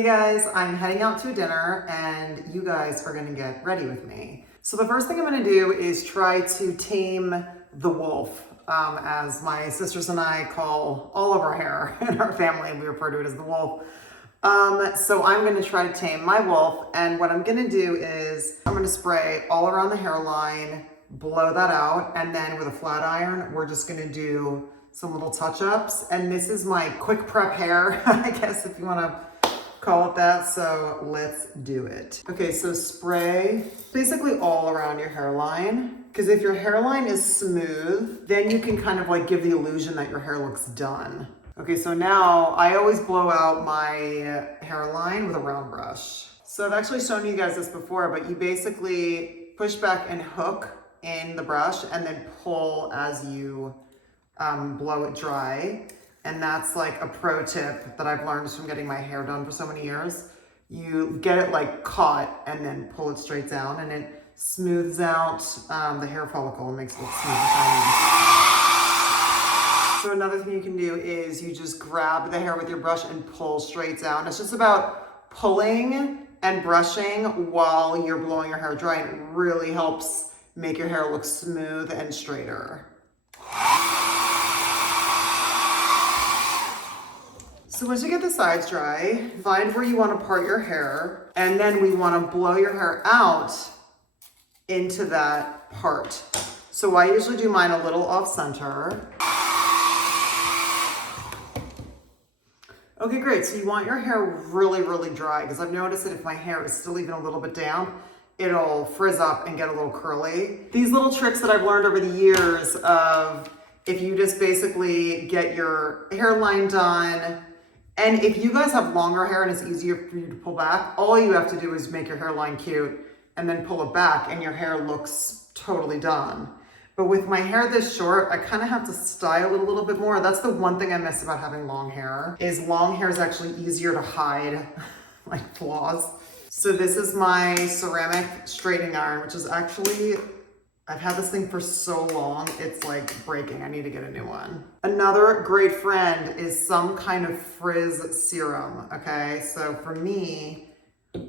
Hey guys, I'm heading out to a dinner and you guys are gonna get ready with me. So the first thing I'm gonna do is try to tame the wolf, as my sisters and I call all of our hair in our family. We refer to it as the wolf. So I'm gonna try to tame my wolf, and what I'm gonna do is I'm gonna spray all around the hairline, blow that out, and then with a flat iron, we're just gonna do some little touch-ups. And this is my quick prep hair, I guess if you wanna call it that, so let's do it. Okay, so spray basically all around your hairline, because if your hairline is smooth, then you can kind of like give the illusion that your hair looks done. Okay, so now I always blow out my hairline with a round brush. So I've actually shown you guys this before, but you basically push back and hook in the brush and then pull as you blow it dry. And that's like a pro tip that I've learned from getting my hair done for so many years. You get it like caught and then pull it straight down, and it smooths out the hair follicle and makes it look smooth and shiny. So another thing you can do is you just grab the hair with your brush and pull straight down. It's just about pulling and brushing while you're blowing your hair dry. It really helps make your hair look smooth and straighter. So once you get the sides dry, find where you want to part your hair, and then we want to blow your hair out into that part. So I usually do mine a little off center. Okay, great. So you want your hair really, really dry, because I've noticed that if my hair is still even a little bit damp, it'll frizz up and get a little curly. These little tricks that I've learned over the years of if you just basically get your hairline done, and if you guys have longer hair and it's easier for you to pull back, all you have to do is make your hairline cute and then pull it back and your hair looks totally done. But with my hair this short, I kind of have to style it a little bit more. That's the one thing I miss about having long hair, is long hair is actually easier to hide like flaws. So this is my ceramic straightening iron, which is actually, I've had this thing for so long, it's like breaking. I need to get a new one. Another great friend is some kind of frizz serum, okay? So for me,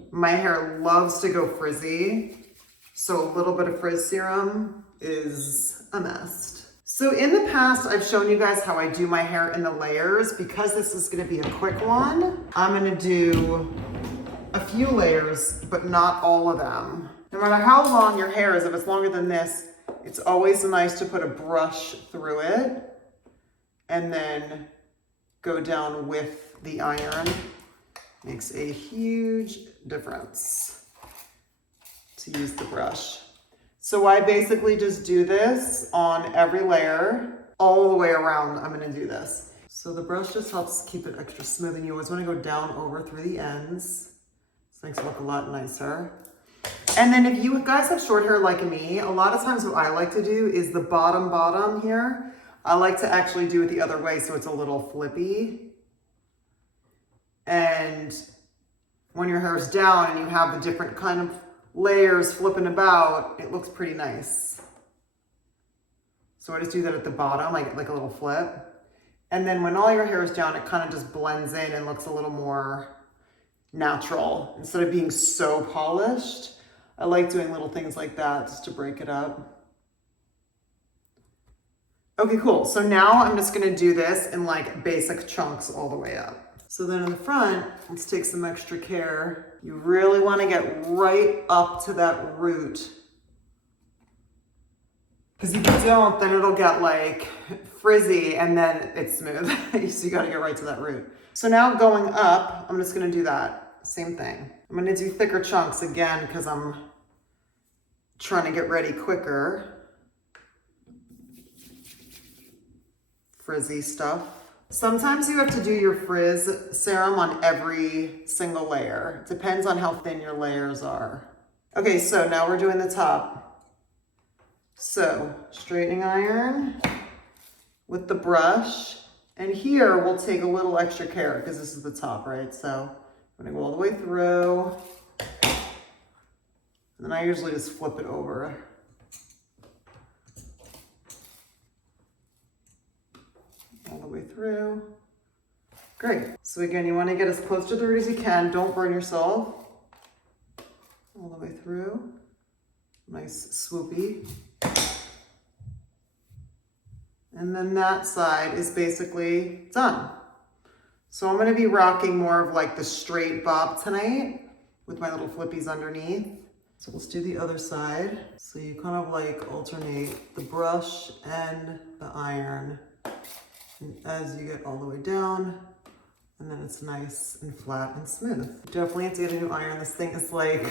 my hair loves to go frizzy, so a little bit of frizz serum is a must. So in the past, I've shown you guys how I do my hair in the layers. Because this is gonna be a quick one, I'm gonna do a few layers, but not all of them. No matter how long your hair is, if it's longer than this, it's always nice to put a brush through it and then go down with the iron. Makes a huge difference to use the brush. So I basically just do this on every layer, all the way around. I'm gonna do this. So the brush just helps keep it extra smooth, and you always wanna go down over through the ends. This makes it look a lot nicer. And then if you guys have short hair like me, a lot of times what I like to do is the bottom here, I like to actually do it the other way so it's a little flippy. And when your hair's down and you have the different kind of layers flipping about, it looks pretty nice. So I just do that at the bottom, like a little flip. And then when all your hair is down, it kind of just blends in and looks a little more natural. Instead of being so polished, I like doing little things like that just to break it up. Okay, cool. So now I'm just gonna do this in like basic chunks all the way up. So then in the front, let's take some extra care. You really wanna get right up to that root. Because if you don't, then it'll get like frizzy and then it's smooth. So you gotta get right to that root. So now going up, I'm just gonna do that, same thing. I'm gonna do thicker chunks again because I'm trying to get ready quicker. Frizzy stuff. Sometimes you have to do your frizz serum on every single layer. It depends on how thin your layers are. Okay, so now we're doing the top. So straightening iron with the brush. And here we'll take a little extra care because this is the top, right? So I'm gonna go all the way through. And then I usually just flip it over. All the way through. Great. So again, you want to get as close to the root as you can. Don't burn yourself. All the way through. Nice swoopy. And then that side is basically done. So I'm going to be rocking more of like the straight bob tonight with my little flippies underneath. So let's do the other side. So you kind of like alternate the brush and the iron as you get all the way down, and then it's nice and flat and smooth. Definitely have to get a new iron. This thing is like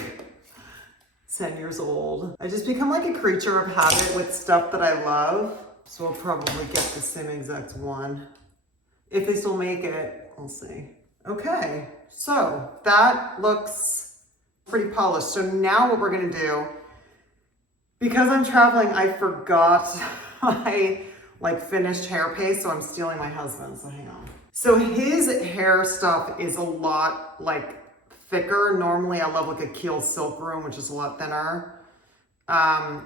10 years old. I just become like a creature of habit with stuff that I love. So I'll probably get the same exact one. If they still make it, I'll see. Okay, so that looks pretty polished. So now what we're gonna do, because I'm traveling, I forgot my like finished hair paste, so I'm stealing my husband's, so hang on. So his hair stuff is a lot like thicker. Normally I love like a Kiehl Silk Room, which is a lot thinner.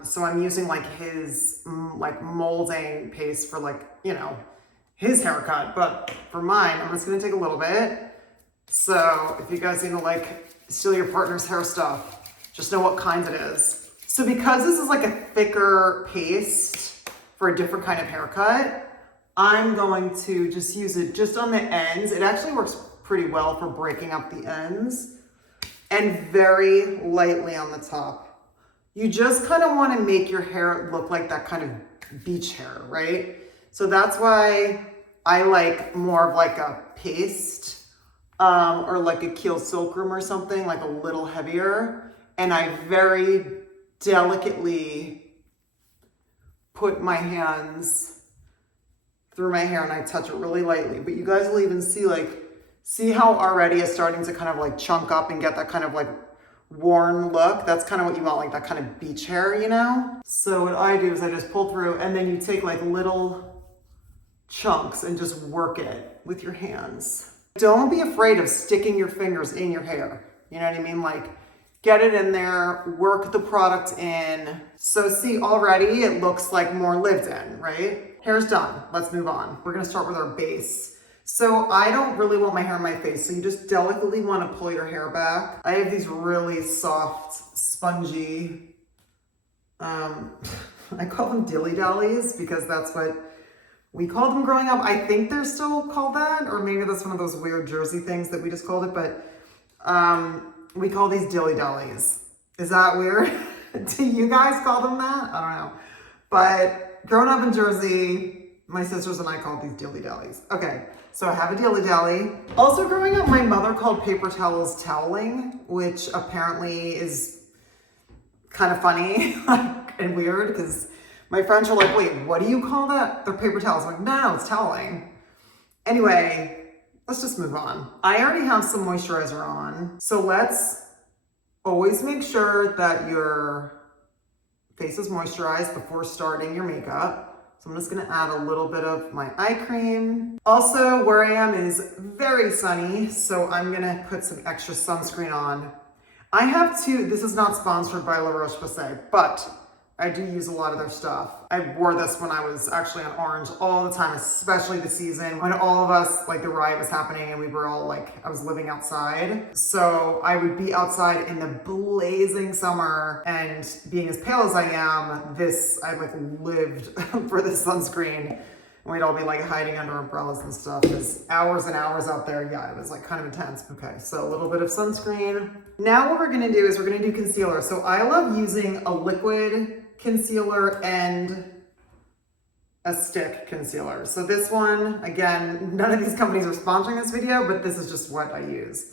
So I'm using like his like molding paste for like, you know, his haircut, but for mine, I'm just gonna take a little bit. So if you guys need to like steal your partner's hair stuff, just know what kind it is. So because this is like a thicker paste for a different kind of haircut, I'm going to just use it just on the ends. It actually works pretty well for breaking up the ends, and very lightly on the top. You just kind of want to make your hair look like that kind of beach hair, right? So that's why I like more of like a paste or like a Kiehl Silk Room or something, like a little heavier. And I very delicately put my hands through my hair and I touch it really lightly. But you guys will even see see how already it's starting to kind of like chunk up and get that kind of like worn look. That's kind of what you want, like that kind of beach hair, you know? So what I do is I just pull through, and then you take like little chunks and just work it with your hands. Don't be afraid of sticking your fingers in your hair. You know what I mean? Like get it in there, work the product in. So see, already it looks like more lived in, right? Hair's done. Let's move on. We're gonna start with our base. So I don't really want my hair in my face, so you just delicately want to pull your hair back. I have these really soft, spongy, I call them dilly-dallies because that's what we called them growing up. I think they're still called that, or maybe that's one of those weird Jersey things that we just called it, but we call these dilly-dallies. Is that weird? Do you guys call them that? I don't know. But growing up in Jersey, my sisters and I called these dilly-dallies. Okay, so I have a dilly-dally. Also growing up, my mother called paper towels toweling, which apparently is kind of funny and weird because my friends were like, wait, what do you call that? They're paper towels. I'm like, no, it's toweling. Anyway, let's just move on. I already have some moisturizer on. So let's always make sure that your face is moisturized before starting your makeup. So I'm just gonna add a little bit of my eye cream. Also, where I am is very sunny, so I'm gonna put some extra sunscreen on. I have two, this is not sponsored by La Roche-Posay, but I do use a lot of their stuff. I wore this when I was actually on Orange all the time, especially the season when all of us, like the riot was happening and we were all like, I was living outside. So I would be outside in the blazing summer, and being as pale as I am, I like lived for this sunscreen. And we'd all be like hiding under umbrellas and stuff. There's hours and hours out there. Yeah, it was like kind of intense. Okay, so a little bit of sunscreen. Now what we're gonna do is we're gonna do concealer. So I love using a liquid concealer and a stick concealer. So this one, again, none of these companies are sponsoring this video, but this is just what I use.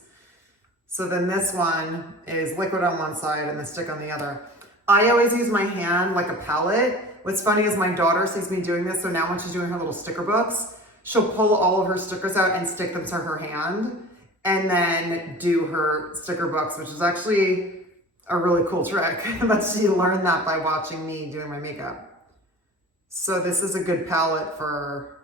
So then this one is liquid on one side and the stick on the other. I always use my hand like a palette. What's funny is my daughter sees me doing this, so now when she's doing her little sticker books, she'll pull all of her stickers out and stick them to her hand and then do her sticker books, which is actually a really cool trick, but she learned that by watching me doing my makeup. So this is a good palette for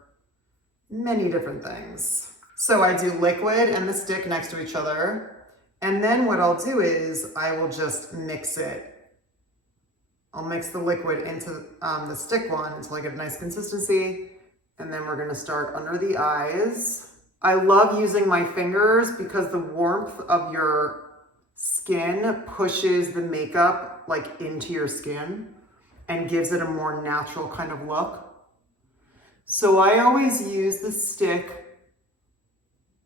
many different things. So I do liquid and the stick next to each other. And then what I'll do is I will just mix it. I'll mix the liquid into the stick one until I get a nice consistency. And then we're gonna start under the eyes. I love using my fingers because the warmth of your skin pushes the makeup like into your skin and gives it a more natural kind of look. So I always use the stick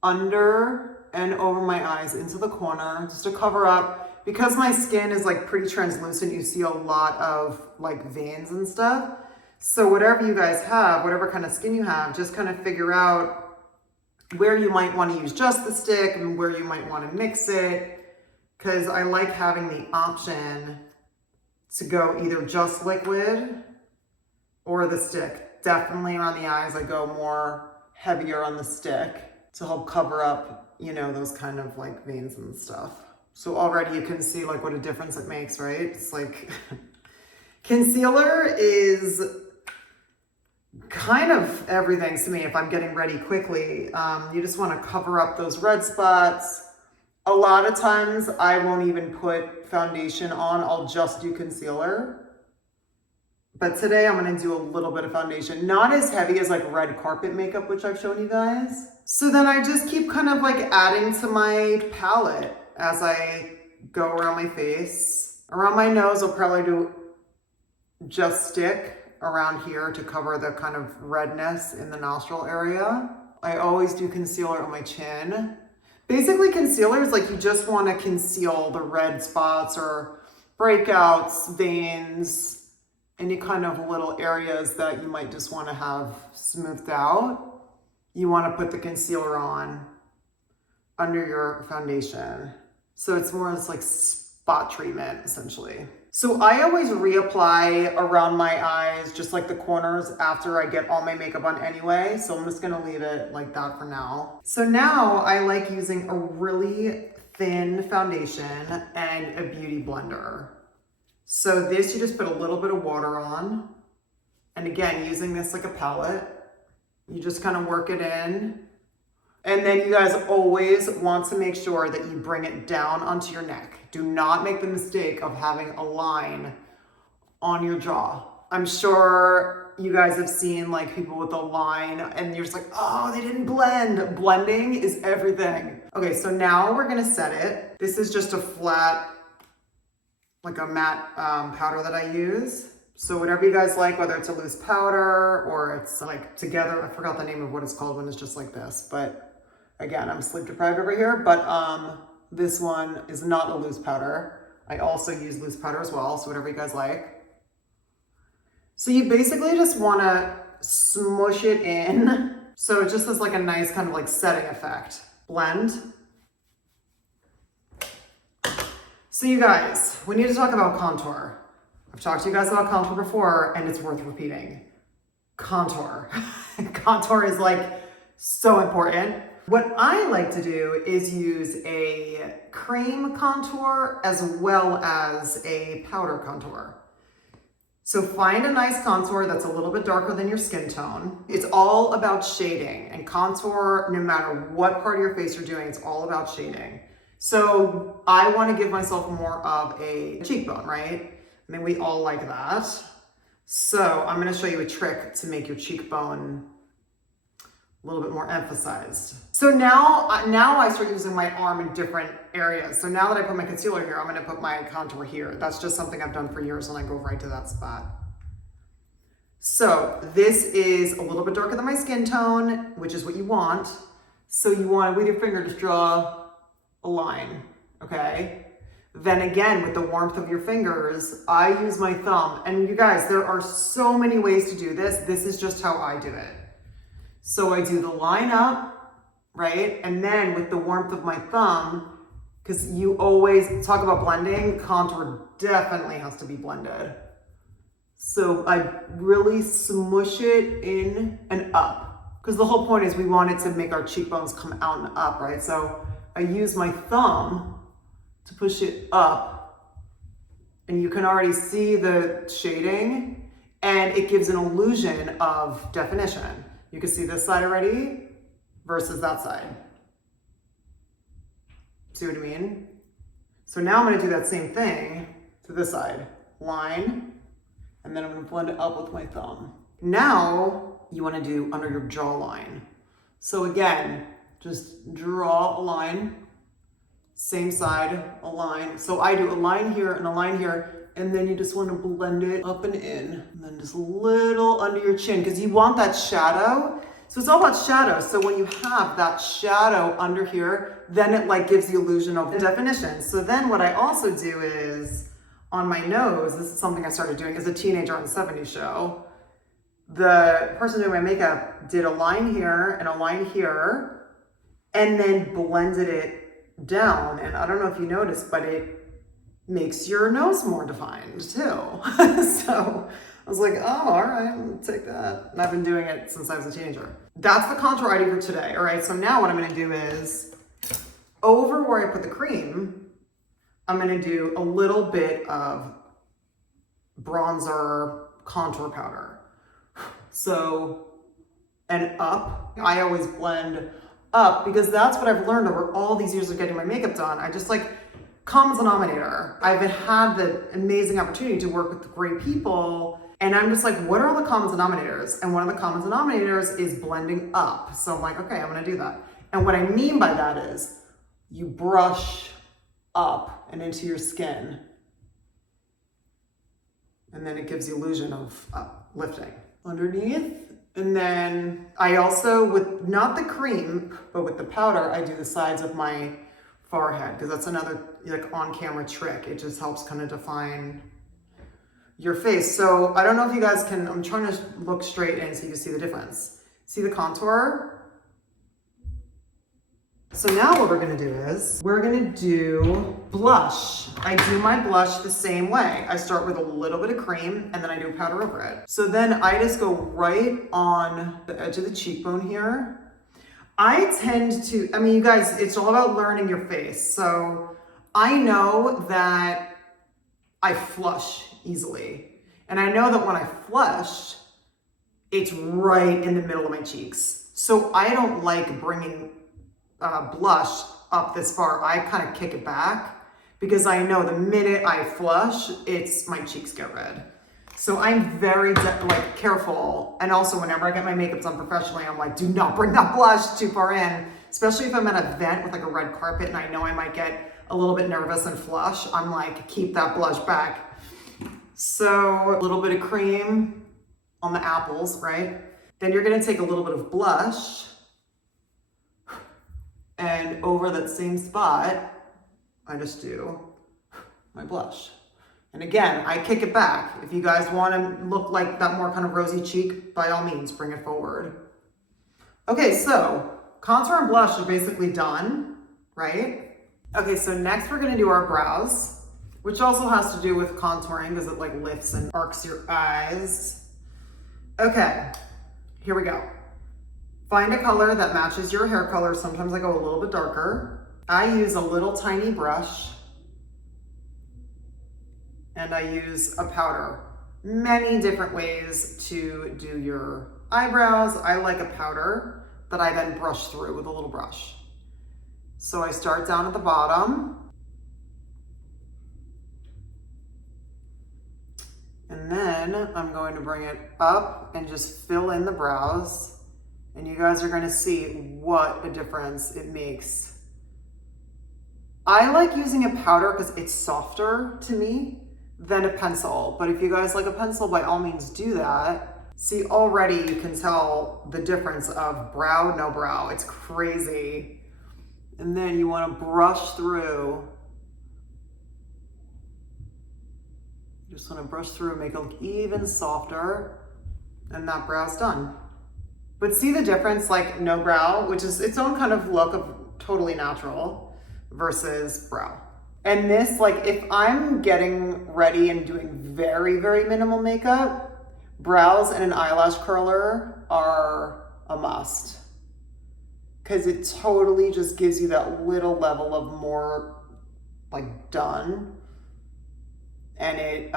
under and over my eyes into the corner just to cover up. Because my skin is like pretty translucent, you see a lot of like veins and stuff. So whatever you guys have, whatever kind of skin you have, just kind of figure out where you might want to use just the stick and where you might want to mix it. Because I like having the option to go either just liquid or the stick. Definitely around the eyes, I go more heavier on the stick to help cover up, you know, those kind of like veins and stuff. So already you can see like what a difference it makes, right? It's like concealer is kind of everything to me if I'm getting ready quickly. You just want to cover up those red spots. A lot of times I won't even put foundation on, I'll just do concealer. But today I'm gonna do a little bit of foundation, not as heavy as like red carpet makeup, which I've shown you guys. So then I just keep kind of like adding to my palette as I go around my face. Around my nose, I'll probably do just stick around here to cover the kind of redness in the nostril area. I always do concealer on my chin. Basically concealer is like you just wanna conceal the red spots or breakouts, veins, any kind of little areas that you might just want to have smoothed out. You want to put the concealer on under your foundation. So it's more as like spot treatment essentially. So I always reapply around my eyes, just like the corners after I get all my makeup on anyway. So I'm just going to leave it like that for now. So now I like using a really thin foundation and a beauty blender. So this, you just put a little bit of water on. And again, using this like a palette, you just kind of work it in. And then you guys always want to make sure that you bring it down onto your neck. Do not make the mistake of having a line on your jaw. I'm sure you guys have seen like people with a line and you're just like, oh, they didn't blend. Blending is everything. Okay, so now we're gonna set it. This is just a flat, like a matte powder that I use. So whatever you guys like, whether it's a loose powder or it's like together, I forgot the name of what it's called when it's just like this, but again, I'm sleep deprived over here, but this one is not a loose powder. I also use loose powder as well, so whatever you guys like. So you basically just wanna smush it in. So it just is like a nice kind of like setting effect. Blend. So you guys, we need to talk about contour. I've talked to you guys about contour before and it's worth repeating. Contour. Contour is like so important. What I like to do is use a cream contour as well as a powder contour. So find a nice contour that's a little bit darker than your skin tone. It's all about shading, and contour, no matter what part of your face you're doing, it's all about shading. So I want to give myself more of a cheekbone, right? I mean, we all like that. So I'm going to show you a trick to make your cheekbone a little bit more emphasized. So now I start using my arm in different areas. So now that I put my concealer here, I'm going to put my contour here. That's just something I've done for years and I go right to that spot. So this is a little bit darker than my skin tone, which is what you want. So you want, with your finger, just draw a line, okay? Then again, with the warmth of your fingers, I use my thumb. And you guys, there are so many ways to do this. This is just how I do it. So I do the line up, right? And then with the warmth of my thumb, because you always talk about blending, contour definitely has to be blended. So I really smush it in and up. Because the whole point is we want it to make our cheekbones come out and up, right? So I use my thumb to push it up. And you can already see the shading, and it gives an illusion of definition. You can see this side already versus that side. See what I mean? So now I'm gonna do that same thing to this side. Line, and then I'm gonna blend it up with my thumb. Now, you wanna do under your jawline. So again, just draw a line, same side, a line. So I do a line here and a line here, and then you just want to blend it up and in, and then just a little under your chin, because you want that shadow. So it's all about shadow. So when you have that shadow under here, then it like gives the illusion of definition. So then what I also do is on my nose, this is something I started doing as a teenager on the 70s show. The person doing my makeup did a line here and a line here, and then blended it down. And I don't know if you noticed, but it makes your nose more defined too. So I was like, oh, all right, I'll take that. And I've been doing it since I was a teenager. That's the contour I do for today. All right, so now what I'm gonna do is, over where I put the cream, I'm gonna do a little bit of bronzer contour powder. So, and up, I always blend up because that's what I've learned over all these years of getting my makeup done. I just like, common denominator. I've had the amazing opportunity to work with great people, and I'm just like, what are all the common denominators? And one of the common denominators is blending up. So I'm like, okay, I'm gonna do that. And what I mean by that is you brush up and into your skin, and then it gives the illusion of lifting underneath. And then I also, with not the cream, but with the powder, I do the sides of my forehead, because that's another like on-camera trick. It just helps kind of define your face. So I don't know if you guys can, I'm trying to look straight in so you can see the difference. See the contour? So now what we're gonna do is, we're gonna do blush. I do my blush the same way. I start with a little bit of cream and then I do powder over it. So then I just go right on the edge of the cheekbone here. I tend to, I mean, you guys, it's all about learning your face. So I know that I flush easily. And I know that when I flush, it's right in the middle of my cheeks. So I don't like bringing blush up this far. I kind of kick it back because I know the minute I flush, it's my cheeks get red. So I'm very like careful. And also whenever I get my makeup done professionally, I'm like, do not bring that blush too far in, especially if I'm at an event with like a red carpet and I know I might get a little bit nervous and flush. I'm like, keep that blush back. So a little bit of cream on the apples, right? Then you're gonna take a little bit of blush, and over that same spot, I just do my blush. And again, I kick it back. If you guys want to look like that more kind of rosy cheek, by all means, bring it forward. Okay, so contour and blush are basically done, right? Okay, so next we're gonna do our brows, which also has to do with contouring because it like lifts and arcs your eyes. Okay, here we go. Find a color that matches your hair color. Sometimes I go a little bit darker. I use a little tiny brush and I use a powder. Many different ways to do your eyebrows. I like a powder that I then brush through with a little brush. So I start down at the bottom, and then I'm going to bring it up and just fill in the brows. And you guys are gonna see what a difference it makes. I like using a powder because it's softer to me than a pencil. But if you guys like a pencil, by all means do that. See, already you can tell the difference of brow, no brow. It's crazy. And then you wanna brush through. You just wanna brush through, make it look even softer, and that brow's done. But see the difference, like no brow, which is its own kind of look of totally natural, versus brow. And this, like if I'm getting ready and doing very, very minimal makeup, brows and an eyelash curler are a must. Because it totally just gives you that little level of more like done. And it,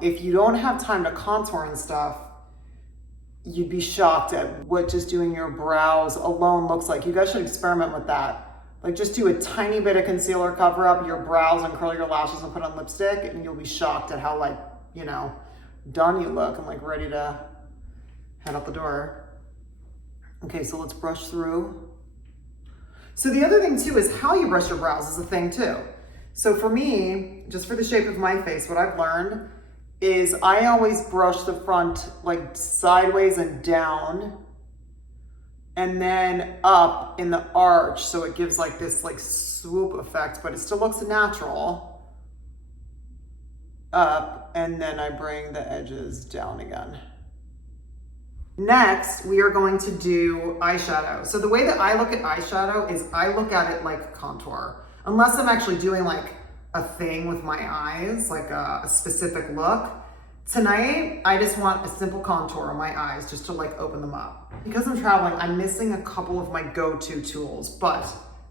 if you don't have time to contour and stuff, you'd be shocked at what just doing your brows alone looks like. You guys should experiment with that. Like just do a tiny bit of concealer, cover up your brows and curl your lashes and put on lipstick, and you'll be shocked at how like, you know, done you look and like ready to head out the door. Okay, so let's brush through. So the other thing too is how you brush your brows is a thing too. So for me, just for the shape of my face, what I've learned is I always brush the front like sideways and down and then up in the arch. So it gives like this like swoop effect, but it still looks natural. Up, and then I bring the edges down again. Next, we are going to do eyeshadow. So the way that I look at eyeshadow is I look at it like contour. Unless I'm actually doing like a thing with my eyes, like a specific look. Tonight, I just want a simple contour on my eyes just to like open them up. Because I'm traveling, I'm missing a couple of my go-to tools, but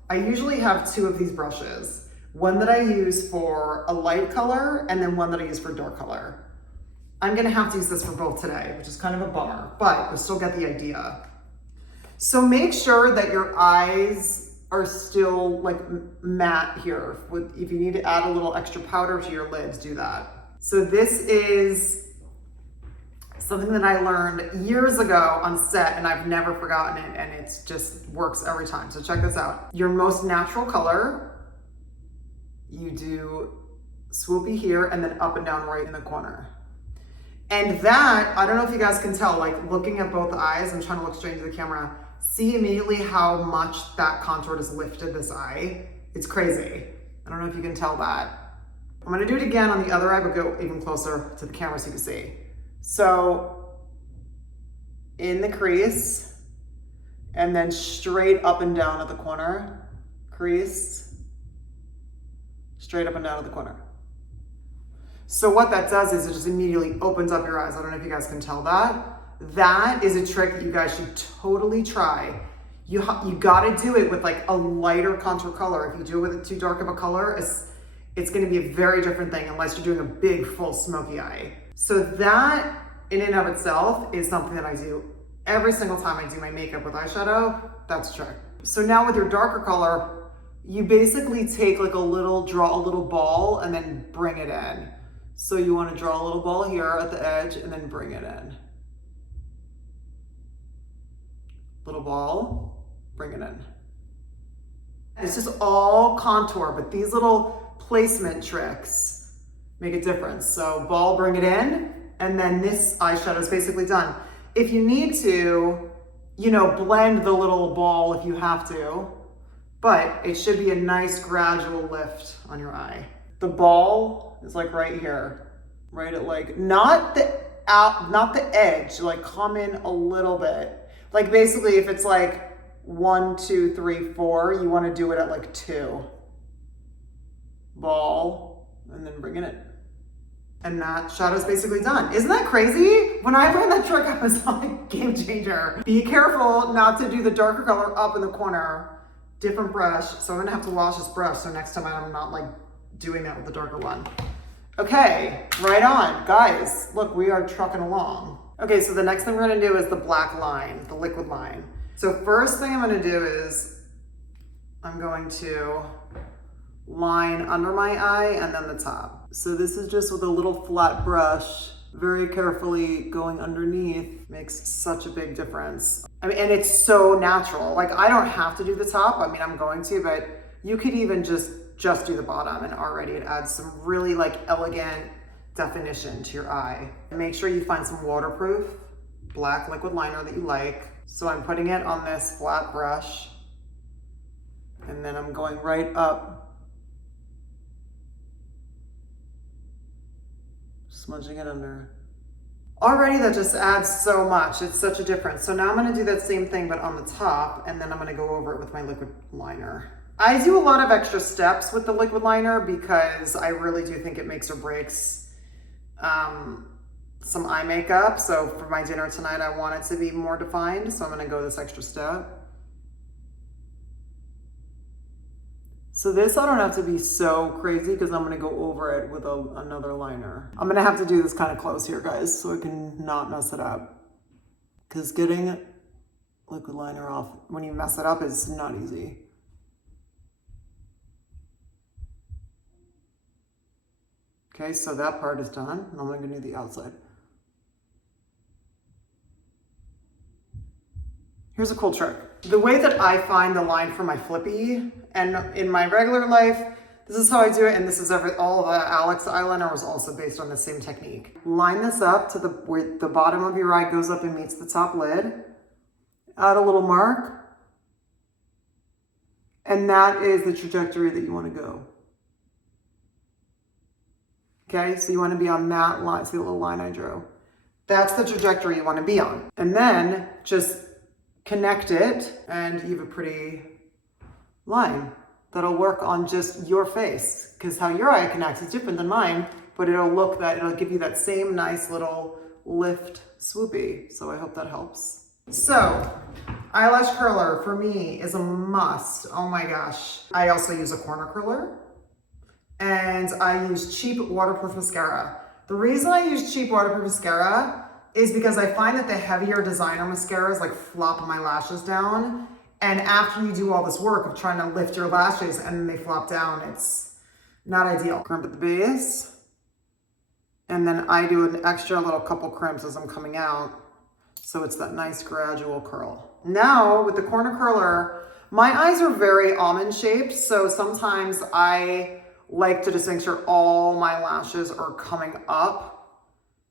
I usually have two of these brushes. One that I use for a light color and then one that I use for dark color. I'm gonna have to use this for both today, which is kind of a bummer, but you'll still get the idea. So make sure that your eyes are still like matte here. If you need to add a little extra powder to your lids, do that. So this is something that I learned years ago on set and I've never forgotten it, and it just works every time. So check this out. Your most natural color, you do swoopy here and then up and down right in the corner. And that, I don't know if you guys can tell, like looking at both eyes, I'm trying to look straight into the camera, see immediately how much that contour has lifted this eye. It's crazy. I don't know if you can tell that. I'm gonna do it again on the other eye, but go even closer to the camera so you can see. So, in the crease, and then straight up and down at the corner, crease, straight up and down at the corner. So what that does is it just immediately opens up your eyes. I don't know if you guys can tell that. That is a trick that you guys should totally try. You gotta do it with like a lighter contour color. If you do it with too dark of a color, it's gonna be a very different thing unless you're doing a big full smoky eye. So that in and of itself is something that I do every single time I do my makeup with eyeshadow. That's a trick. So now with your darker color, you basically take like draw a little ball and then bring it in. So you want to draw a little ball here at the edge and then bring it in. Little ball, bring it in. It's just all contour, but these little placement tricks make a difference. So ball, bring it in, and then this eyeshadow is basically done. If you need to, blend the little ball if you have to, but it should be a nice gradual lift on your eye. The ball is like right here, right at like, not the edge, like come in a little bit. Like basically if it's like 1, 2, 3, 4, you want to do it at like 2. Ball, and then bring it in. And that shadow's basically done. Isn't that crazy? When I learned that trick, I was like, game changer. Be careful not to do the darker color up in the corner. Different brush. So I'm gonna have to wash this brush so next time I'm not like doing that with the darker one. Okay, right on. Guys, look, we are trucking along. Okay, so the next thing we're gonna do is the black line, the liquid line. So first thing I'm gonna do is I'm going to line under my eye and then the top. So this is just with a little flat brush, very carefully going underneath, makes such a big difference. I mean, and it's so natural. Like I don't have to do the top. I mean, I'm going to, but you could even just do the bottom and already it adds some really like elegant definition to your eye. And make sure you find some waterproof black liquid liner that you like. So I'm putting it on this flat brush and then I'm going right up, smudging it under. Already that just adds so much. It's such a difference. So now I'm gonna do that same thing, but on the top, and then I'm gonna go over it with my liquid liner. I do a lot of extra steps with the liquid liner because I really do think it makes or breaks some eye makeup. So for my dinner tonight, I want it to be more defined. So I'm gonna go this extra step. So this, I don't have to be so crazy because I'm gonna go over it with another liner. I'm gonna have to do this kind of close here, guys, so I can not mess it up. Because getting liquid liner off when you mess it up is not easy. Okay, so that part is done. Now I'm gonna do the outside. Here's a cool trick. The way that I find the line for my flippy and in my regular life, this is how I do it, and this is all of the Alex eyeliner was also based on the same technique. Line this up to where the bottom of your eye goes up and meets the top lid. Add a little mark. And that is the trajectory that you want to go. Okay, so you want to be on that line. See the little line I drew? That's the trajectory you want to be on. And then just connect it and you have a pretty line that'll work on just your face, because how your eye connects is different than mine, but it'll give you that same nice little lift swoopy. So I hope that helps. So eyelash curler for me is a must. Oh my gosh. I also use a corner curler and I use cheap waterproof mascara. The reason I use cheap waterproof mascara is because I find that the heavier designer mascaras like flop my lashes down. And after you do all this work of trying to lift your lashes and then they flop down, it's not ideal. Crimp at the base. And then I do an extra little couple crimps as I'm coming out. So it's that nice gradual curl. Now with the corner curler, my eyes are very almond shaped. So sometimes I like to just make sure all my lashes are coming up.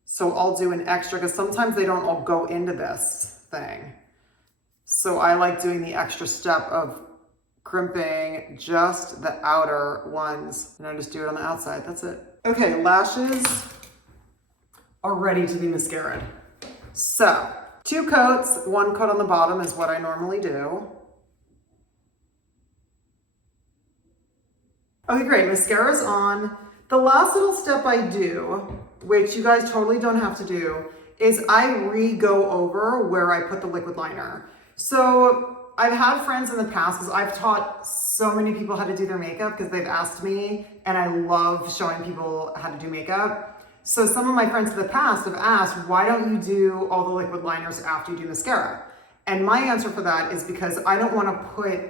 So I'll do an extra, because sometimes they don't all go into this thing. So I like doing the extra step of crimping just the outer ones. And I just do it on the outside, that's it. Okay, lashes are ready to be mascaraed. So 2 coats, 1 coat on the bottom is what I normally do. Okay, great, mascara's on. The last little step I do, which you guys totally don't have to do, is I re-go over where I put the liquid liner. So I've had friends in the past, because I've taught so many people how to do their makeup because they've asked me, and I love showing people how to do makeup. So some of my friends in the past have asked, why don't you do all the liquid liners after you do mascara? And my answer for that is because I don't want to put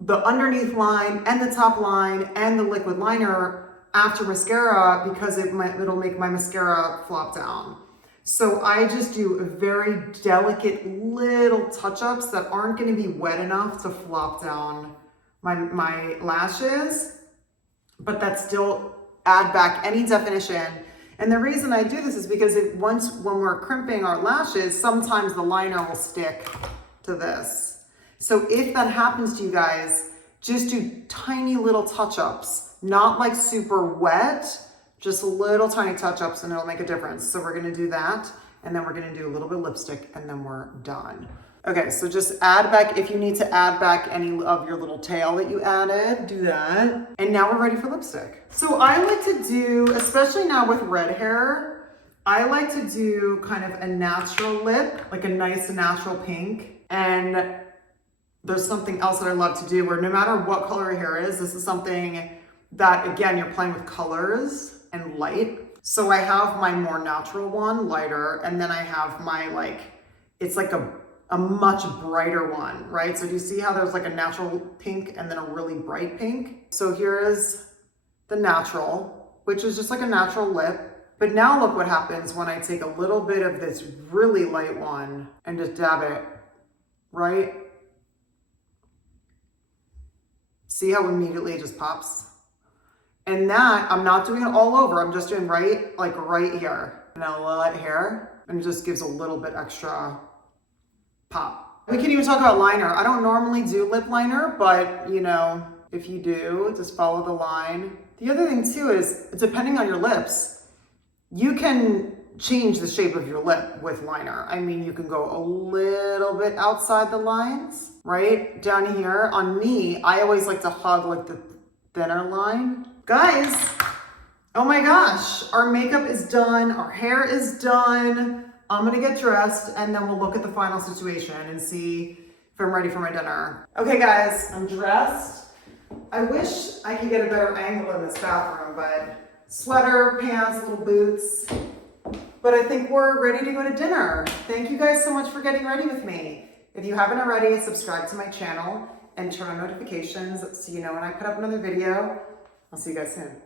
the underneath line and the top line and the liquid liner after mascara, because it'll make my mascara flop down. So I just do very delicate little touch-ups that aren't going to be wet enough to flop down my lashes, but that still add back any definition. And the reason I do this is because when we're crimping our lashes, sometimes the liner will stick to this. So if that happens to you guys, just do tiny little touch-ups, not like super wet, just little tiny touch-ups, and it'll make a difference. So we're gonna do that, and then we're gonna do a little bit of lipstick, and then we're done. Okay, so just add back, if you need to add back any of your little tail that you added, do that. And now we're ready for lipstick. So I like to do, especially now with red hair, I like to do kind of a natural lip, like a nice natural pink. And there's something else that I love to do where no matter what color your hair is, this is something that, again, you're playing with colors and light. So I have my more natural one, lighter, and then I have my it's like a much brighter one, right? So do you see how there's like a natural pink and then a really bright pink? So here is the natural, which is just like a natural lip. But now look what happens when I take a little bit of this really light one and just dab it, right? See how immediately it just pops? And that, I'm not doing it all over. I'm just doing right here. And a lot here. And it just gives a little bit extra pop. We can even talk about liner. I don't normally do lip liner, but you know, if you do, just follow the line. The other thing too is, depending on your lips, you can change the shape of your lip with liner. I mean, you can go a little bit outside the lines, right? Down here. On me, I always like to hug like the thinner line. Guys, oh my gosh, our makeup is done, our hair is done. I'm gonna get dressed and then we'll look at the final situation and see if I'm ready for my dinner. Okay guys, I'm dressed. I wish I could get a better angle in this bathroom, but sweater, pants, little boots. But I think we're ready to go to dinner. Thank you guys so much for getting ready with me. If you haven't already, subscribe to my channel and turn on notifications so you know when I put up another video. I'll see you guys soon.